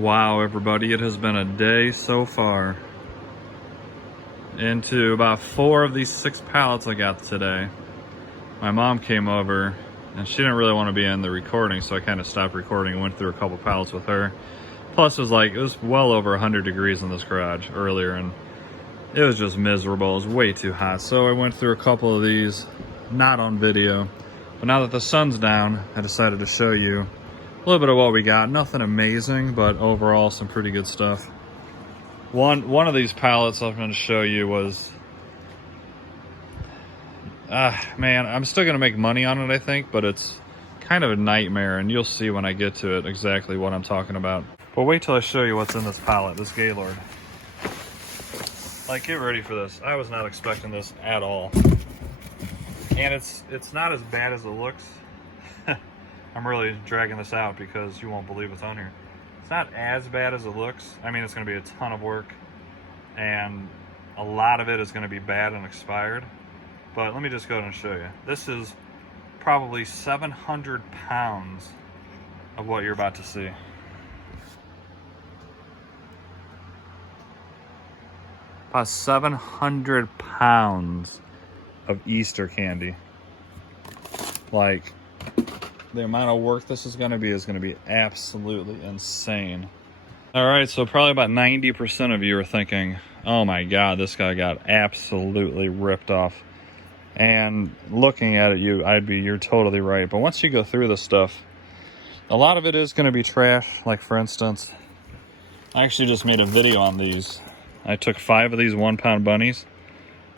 Wow, everybody, it has been a day so far. Into about 4 of these 6 pallets I got today. My mom came over and she didn't really want to be in the recording, so I kind of stopped recording and went through a couple pallets with her. Plus it was well over 100 degrees in this garage earlier and it was just miserable. It was way too hot. So I went through a couple of these, not on video. But now that the sun's down, I decided to show you a little bit of what we got. Nothing amazing, but overall some pretty good stuff. One of these pallets I'm going to show you was, man, I'm still going to make money on it, I think, but it's kind of a nightmare, and you'll see when I get to it exactly what I'm talking about. But wait till I show you what's in this pallet, this Gaylord. Like, get ready for this. I was not expecting this at all. And it's not as bad as it looks. I'm really dragging this out because you won't believe what's on here. It's not as bad as it looks. I mean, it's going to be a ton of work, and a lot of it is going to be bad and expired. But let me just go ahead and show you. This is probably 700 pounds of what you're about to see. About 700 pounds of Easter candy. Like, the amount of work this is going to be absolutely insane. All right, so probably about 90% of you are thinking, oh my God, this guy got absolutely ripped off. And looking at it, you're totally right. But once you go through this stuff, a lot of it is going to be trash. Like, for instance, I actually just made a video on these. I took 5 of these 1-pound bunnies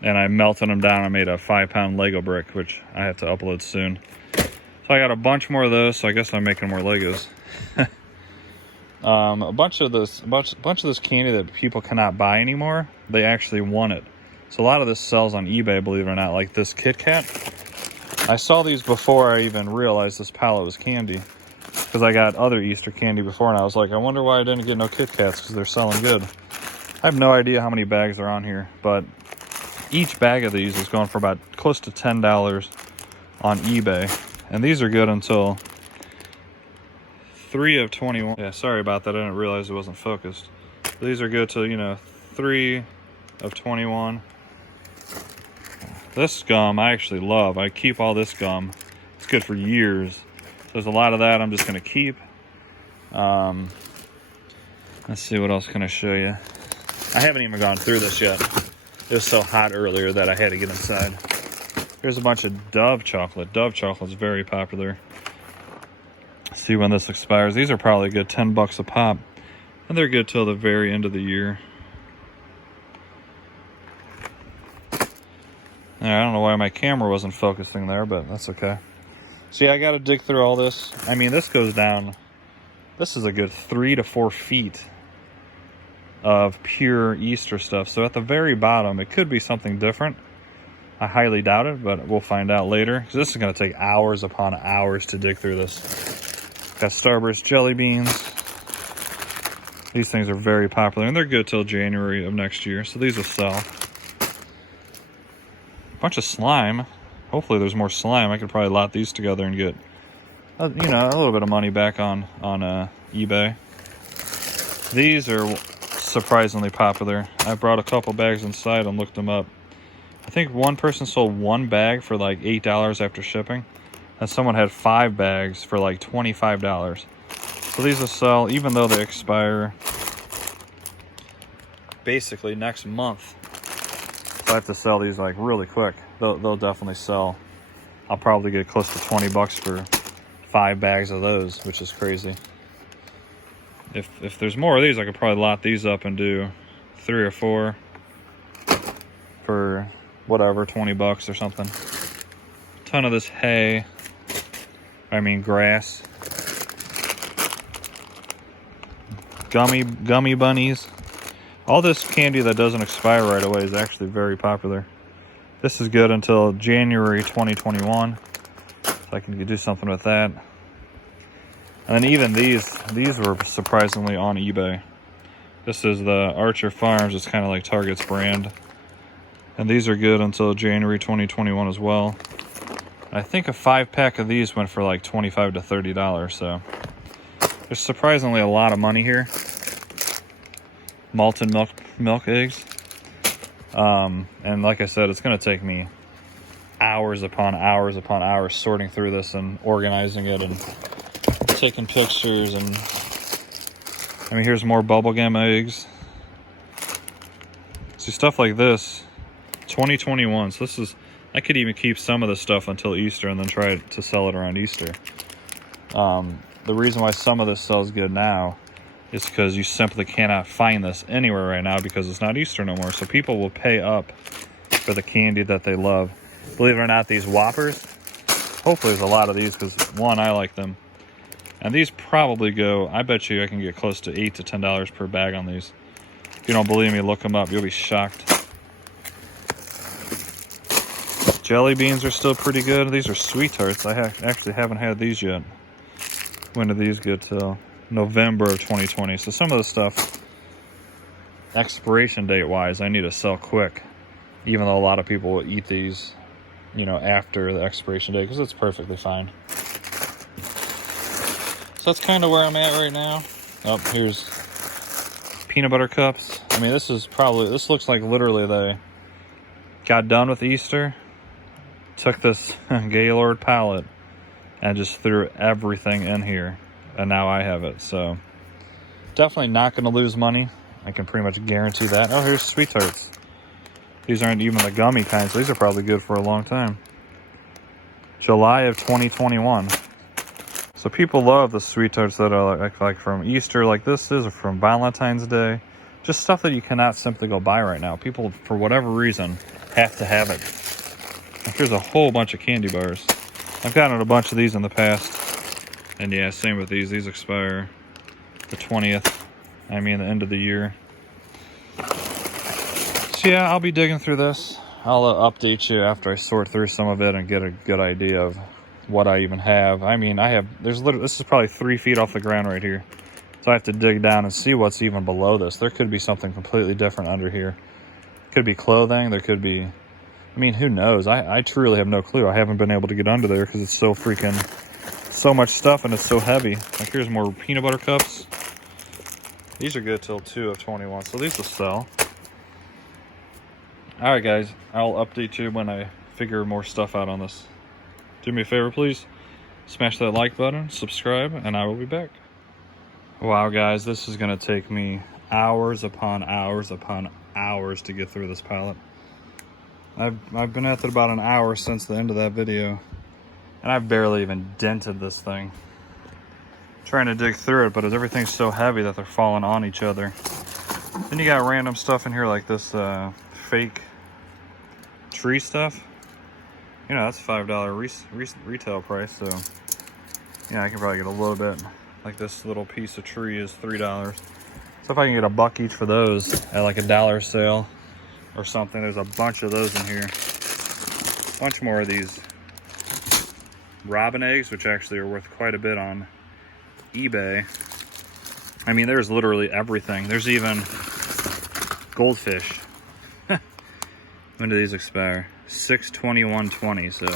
and I melted them down. I made a 5-pound Lego brick, which I have to upload soon. So I got a bunch more of those, so I guess I'm making more Legos. A bunch of this candy that people cannot buy anymore, they actually want it. So a lot of this sells on eBay, believe it or not, like this Kit Kat. I saw these before I even realized this pallet was candy, because I got other Easter candy before, and I was like, I wonder why I didn't get no Kit Kats, because they're selling good. I have no idea how many bags are on here, but each bag of these is going for about close to $10 on eBay. And these are good until 3 of 21. Yeah, sorry about that. I didn't realize it wasn't focused. These are good till, 3 of 21. This gum I actually love. I keep all this gum. It's good for years. So there's a lot of that I'm just going to keep. Let's see, what else can I show you? I haven't even gone through this yet. It was so hot earlier that I had to get inside. Here's a bunch of Dove chocolate. Dove chocolate's very popular. See when this expires. These are probably a good $10 a pop. And they're good till the very end of the year. I don't know why my camera wasn't focusing there, but that's okay. See, I gotta dig through all this. I mean, this goes down. This is a good 3 to 4 feet of pure Easter stuff. So at the very bottom, it could be something different. I highly doubt it, but we'll find out later. Because this is going to take hours upon hours to dig through this. Got Starburst jelly beans. These things are very popular, and they're good till January of next year. So these will sell. Bunch of slime. Hopefully there's more slime. I could probably lot these together and get, a little bit of money back on eBay. These are surprisingly popular. I brought a couple bags inside and looked them up. I think one person sold 1 bag for like $8 after shipping, and someone had 5 bags for like $25. So these will sell even though they expire basically next month. If I have to sell these like really quick, they'll definitely sell. I'll probably get close to $20 for 5 bags of those, which is crazy. If there's more of these, I could probably lot these up and do 3 or 4 for whatever, $20 or something. Ton of this hay. Grass. Gummy bunnies. All this candy that doesn't expire right away is actually very popular. This is good until January 2021. So I can do something with that. And then even these were surprisingly on eBay. This is the Archer Farms. It's kind of like Target's brand. And these are good until January 2021 as well. I think a 5-pack of these went for like $25 to $30, so there's surprisingly a lot of money here. malted milk eggs. And like I said, it's going to take me hours upon hours upon hours sorting through this and organizing it and taking pictures. And I mean, here's more bubblegum eggs. See, stuff like this, 2021. So this is, I could even keep some of this stuff until Easter and then try to sell it around Easter. The reason why some of this sells good now is because you simply cannot find this anywhere right now because it's not Easter no more. So people will pay up for the candy that they love. Believe it or not, these Whoppers, hopefully there's a lot of these because, one, I like them. And these probably go, I bet you I can get close to $8 to $10 per bag on these. If you don't believe me, look them up. You'll be shocked. Jelly beans are still pretty good. These are Sweet Tarts. I actually haven't had these yet. When do these get till? November of 2020. So some of the stuff, expiration date wise, I need to sell quick. Even though a lot of people will eat these, you know, after the expiration date, because it's perfectly fine. So that's kind of where I'm at right now. Oh, here's peanut butter cups. I mean, this looks like literally they got done with Easter, took this Gaylord pallet, and just threw everything in here. And now I have it. So definitely not going to lose money. I can pretty much guarantee that. Oh, here's Sweet Tarts. These aren't even the gummy kind, so these are probably good for a long time. July of 2021. So people love the Sweet Tarts that are like from Easter, like this is, or from Valentine's Day. Just stuff that you cannot simply go buy right now. People, for whatever reason, have to have it. Like, here's a whole bunch of candy bars. I've gotten a bunch of these in the past. And yeah, same with these. These expire the 20th. I mean, the end of the year. So yeah, I'll be digging through this. I'll update you after I sort through some of it and get a good idea of what I even have. I mean, this is probably 3 feet off the ground right here. So I have to dig down and see what's even below this. There could be something completely different under here. Could be clothing. There could be, I mean, who knows? I truly have no clue. I haven't been able to get under there because it's so freaking, so much stuff and it's so heavy. Like, here's more peanut butter cups. These are good till 2 of 21, so these will sell. Alright guys, I'll update you when I figure more stuff out on this. Do me a favor please, smash that like button, subscribe, and I will be back. Wow guys, this is going to take me hours upon hours upon hours to get through this pallet. I've been at it about an hour since the end of that video, and I've barely even dented this thing. Trying to dig through it, but everything's so heavy that they're falling on each other. Then you got random stuff in here like this fake tree stuff. You know, that's $5 retail price, so yeah, I can probably get a little bit. Like this little piece of tree is $3. So if I can get $1 each for those at like a dollar sale or something, there's a bunch of those in here. A bunch more of these robin eggs, which actually are worth quite a bit on eBay. I mean, there's literally everything. There's even goldfish. When do these expire? 6/21/20. So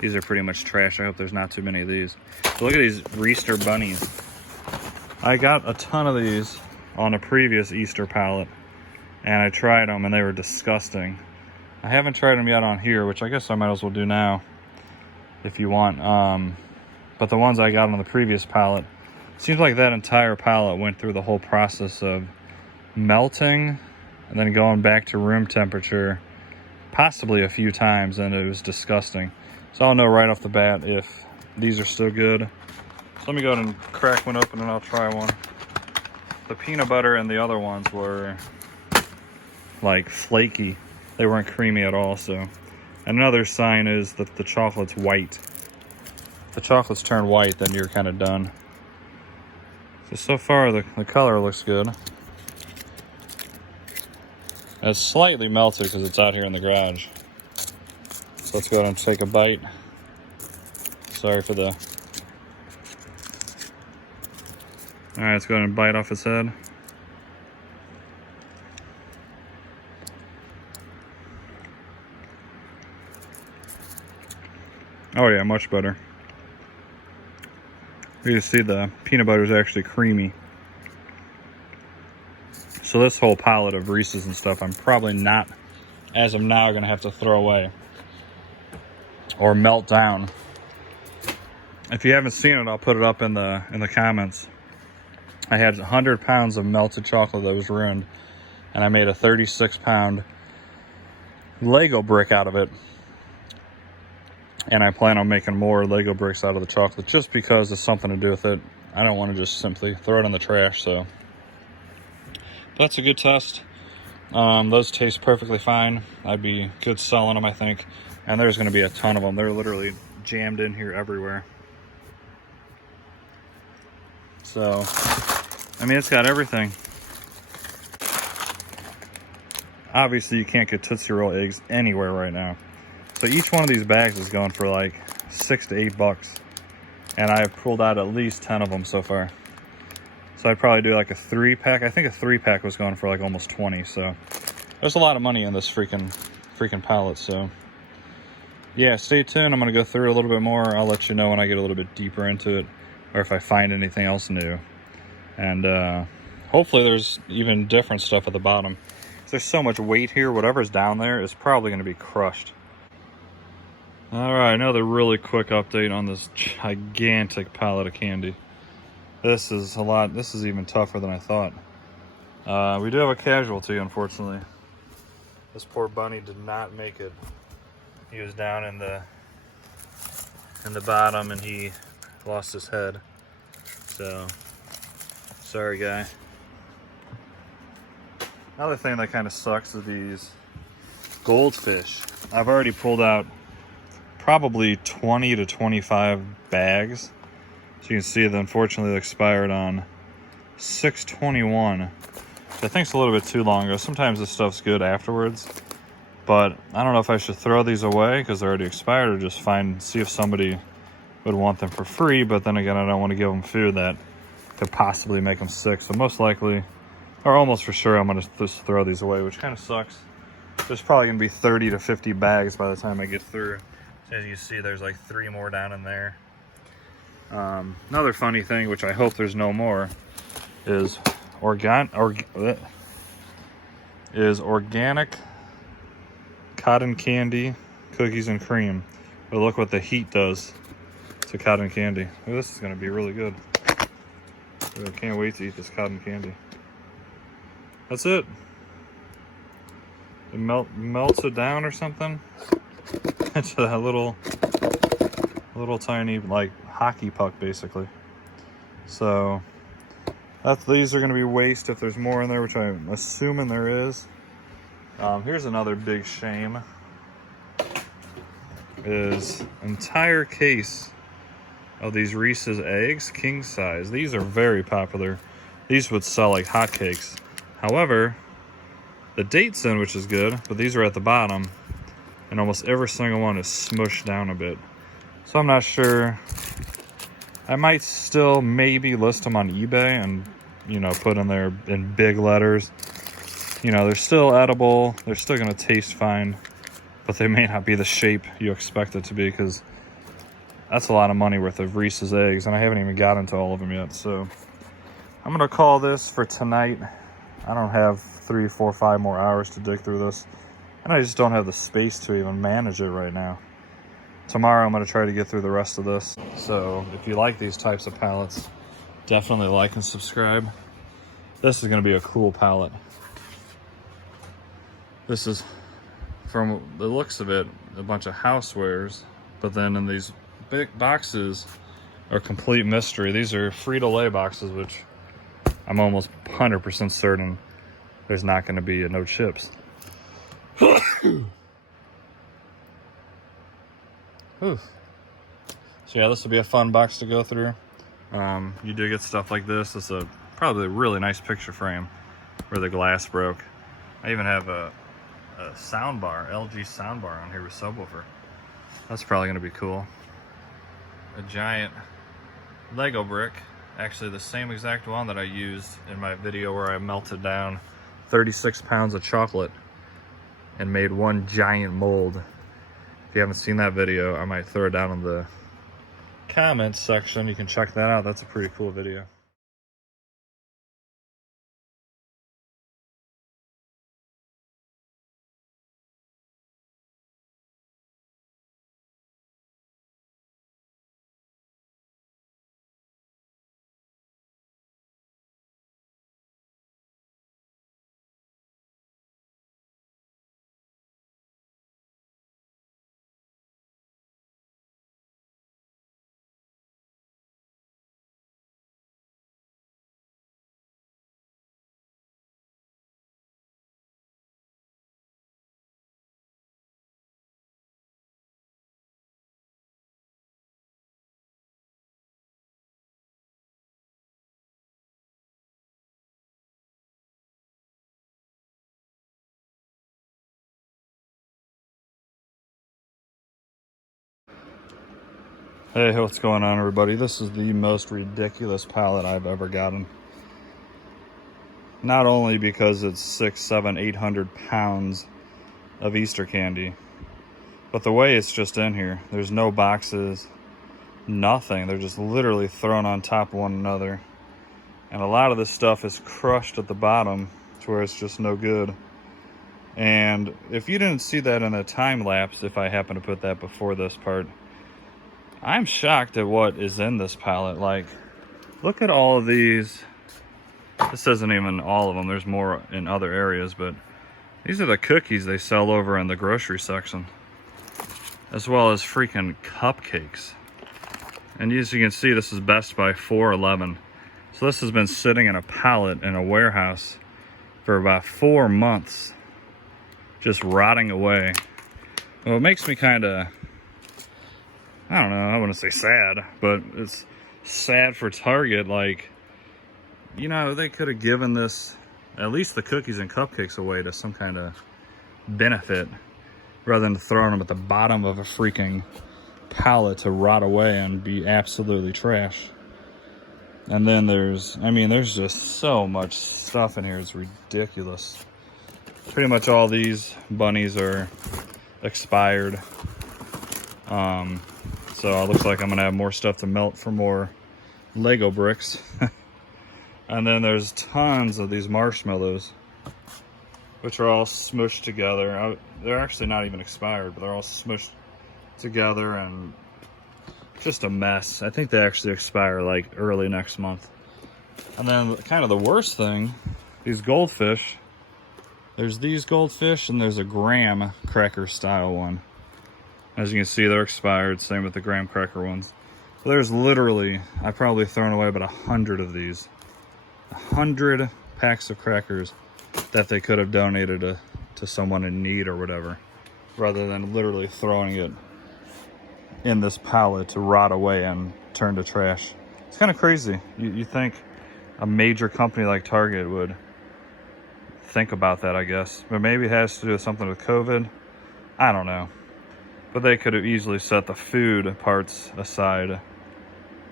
these are pretty much trash. I hope there's not too many of these. But look at these Easter bunnies. I got a ton of these on a previous Easter pallet, and I tried them and they were disgusting. I haven't tried them yet on here, which I guess I might as well do now if you want. But the ones I got on the previous pallet, seems like that entire pallet went through the whole process of melting and then going back to room temperature possibly a few times, and it was disgusting. So I'll know right off the bat if these are still good. So let me go ahead and crack one open and I'll try one. The peanut butter and the other ones were like flaky. They weren't creamy at all. So another sign is that the chocolate's white. If the chocolate's turned white, then you're kind of done. So far the color looks good. It's slightly melted because it's out here in the garage. So let's go ahead and take a bite. Sorry for the... Alright, let's go ahead and bite off its head. Oh yeah, much better. You can see the peanut butter is actually creamy. So this whole pallet of Reese's and stuff, I'm probably not, as of now, gonna have to throw away or melt down. If you haven't seen it, I'll put it up in the comments. I had 100 pounds of melted chocolate that was ruined, and I made a 36-pound Lego brick out of it. And I plan on making more Lego bricks out of the chocolate just because there's something to do with it. I don't want to just simply throw it in the trash, so. But that's a good test. Those taste perfectly fine. I'd be good selling them, I think. And there's going to be a ton of them. They're literally jammed in here everywhere. So, I mean, it's got everything. Obviously, you can't get Tootsie Roll eggs anywhere right now. So each one of these bags is going for like $6 to $8. And I've pulled out at least 10 of them so far. So I'd probably do like a 3-pack. I think a 3-pack was going for like almost 20. So there's a lot of money in this freaking pallet. So yeah, stay tuned. I'm gonna go through a little bit more. I'll let you know when I get a little bit deeper into it, or if I find anything else new. And hopefully there's even different stuff at the bottom. There's so much weight here. Whatever's down there is probably gonna be crushed. All right, another really quick update on this gigantic pallet of candy. This is a lot. This is even tougher than I thought. We do have a casualty, unfortunately. This poor bunny did not make it. He was down in the bottom and he lost his head. So, sorry, guy. Another thing that kind of sucks is these goldfish. I've already pulled out probably 20 to 25 bags. So you can see that unfortunately they expired on 6/21. I think it's a little bit too long ago. Sometimes this stuff's good afterwards, but I don't know if I should throw these away because they're already expired, or just see if somebody would want them for free. But then again, I don't want to give them food that could possibly make them sick. So most likely, or almost for sure, I'm going to just throw these away, which kind of sucks. There's probably going to be 30 to 50 bags by the time I get through. As you see, there's like 3 more down in there. Another funny thing, which I hope there's no more, is organic cotton candy cookies and cream. But look what the heat does to cotton candy. Ooh, this is going to be really good. I can't wait to eat this cotton candy. That's it. It melts it down or something into that little tiny like hockey puck, basically. So these are going to be waste if there's more in there, which I'm assuming there is. Here's another big shame, is entire case of these Reese's eggs, king size. These are very popular. These would sell like hotcakes. However, the date's in, which is good, but these are at the bottom, and almost every single one is smushed down a bit. So I'm not sure. I might still maybe list them on eBay and, you know, put in there in big letters. You know, they're still edible. They're still going to taste fine, but they may not be the shape you expect it to be, because that's a lot of money worth of Reese's eggs, and I haven't even got into all of them yet. So I'm going to call this for tonight. I don't have 3, 4, 5 more hours to dig through this, and I just don't have the space to even manage it right now. Tomorrow I'm going to try to get through the rest of this. So if you like these types of pallets, definitely like and subscribe. This is going to be a cool pallet. This is, from the looks of it, a bunch of housewares, but then in these big boxes are complete mystery. These are Frito-Lay boxes, which I'm almost 100% certain there's not going to be no chips. So yeah, this will be a fun box to go through. You do get stuff like this. It's probably a really nice picture frame where the glass broke. I even have a soundbar, LG soundbar on here with subwoofer. That's probably going to be cool. A giant Lego brick, actually the same exact one that I used in my video where I melted down 36 pounds of chocolate and made one giant mold. If you haven't seen that video, I might throw it down in the comments section. You can check that out. That's a pretty cool video. Hey, what's going on, everybody? This is the most ridiculous pallet I've ever gotten. Not only because it's 600, 700, 800 pounds of Easter candy, but the way it's just in here. There's no boxes, nothing. They're just literally thrown on top of one another. And a lot of this stuff is crushed at the bottom to where it's just no good. And if you didn't see that in a time lapse, if I happen to put that before this part, I'm shocked at what is in this pallet. Like, look at all of these. This isn't even all of them. There's more in other areas, but these are the cookies they sell over in the grocery section, as well as freaking cupcakes. And as you can see, this is Best By 411. So this has been sitting in a pallet in a warehouse for about 4 months, just rotting away. Well, it makes me kind of, I don't know, I wouldn't say sad, but it's sad for Target. Like, you know, they could have given this, at least the cookies and cupcakes, away to some kind of benefit, rather than throwing them at the bottom of a freaking pallet to rot away and be absolutely trash. And then there's just so much stuff in here, it's ridiculous. Pretty much all these bunnies are expired. So it looks like I'm gonna have more stuff to melt for more Lego bricks. And then there's tons of these marshmallows, which are all smushed together. They're actually not even expired, but they're all smushed together and just a mess. I think they actually expire like early next month. And then kind of the worst thing, these goldfish. There's these goldfish and there's a graham cracker style one. As you can see, they're expired. Same with the graham cracker ones. But there's literally, I've probably thrown away about 100 of these. 100 packs of crackers that they could have donated to someone in need or whatever, rather than literally throwing it in this pallet to rot away and turn to trash. It's kind of crazy. You think a major company like Target would think about that, I guess. But maybe it has to do with something with COVID. I don't know. But they could have easily set the food parts aside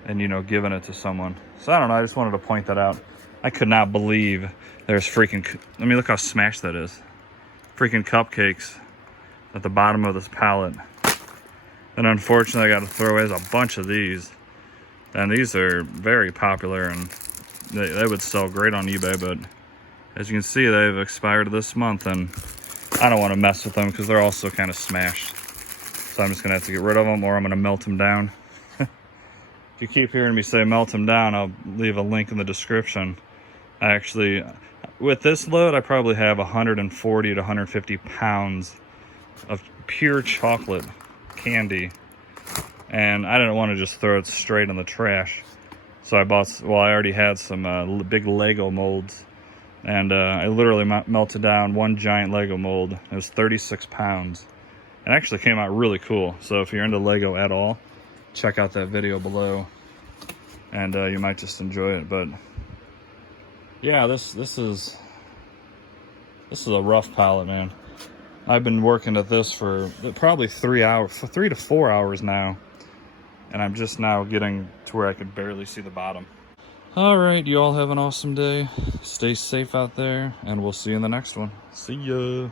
and, you know, given it to someone. So I don't know. I just wanted to point that out. I could not believe there's freaking, I mean, look how smashed that is. Freaking cupcakes at the bottom of this pallet. And unfortunately, I got to throw away a bunch of these. And these are very popular and they would sell great on eBay, but as you can see, they've expired this month and I don't want to mess with them because they're also kind of smashed. So I'm just going to have to get rid of them, or I'm going to melt them down. If you keep hearing me say melt them down, I'll leave a link in the description. I actually, with this load, I probably have 140 to 150 pounds of pure chocolate candy, and I didn't want to just throw it straight in the trash. So I bought, well, I already had some big Lego molds, and I literally melted down one giant Lego mold. It was 36 pounds. It actually came out really cool. So if you're into Lego at all, check out that video below, and you might just enjoy it. But yeah, this is a rough pallet, man. I've been working at this for probably 3 to 4 hours now, and I'm just now getting to where I could barely see the bottom. All right, you all have an awesome day. Stay safe out there, and we'll see you in the next one. See ya.